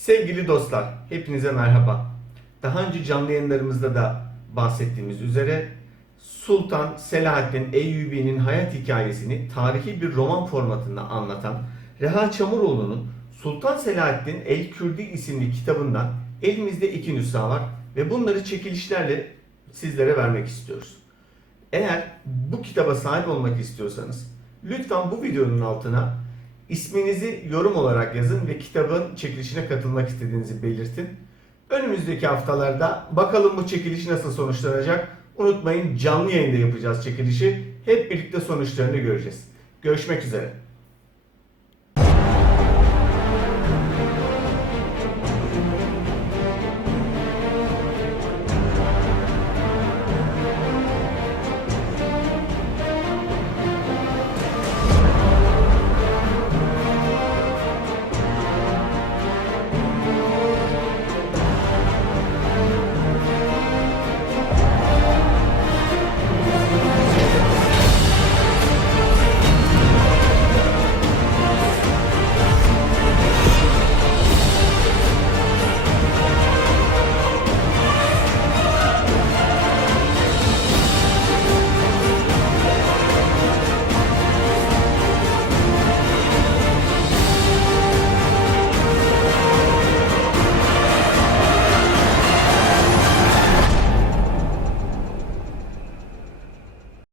Sevgili dostlar, hepinize merhaba. Daha önce canlı yayınlarımızda da bahsettiğimiz üzere Sultan Selahaddin Eyyubi'nin hayat hikayesini tarihi bir roman formatında anlatan Reha Çamuroğlu'nun Sultan Selahaddin El Kürdi isimli kitabından elimizde iki nüsha var ve bunları çekilişlerle sizlere vermek istiyoruz. Eğer bu kitaba sahip olmak istiyorsanız lütfen bu videonun altına isminizi yorum olarak yazın ve kitabın çekilişine katılmak istediğinizi belirtin. Önümüzdeki haftalarda bakalım bu çekiliş nasıl sonuçlanacak. Unutmayın canlı yayında yapacağız çekilişi. Hep birlikte sonuçlarını göreceğiz. Görüşmek üzere.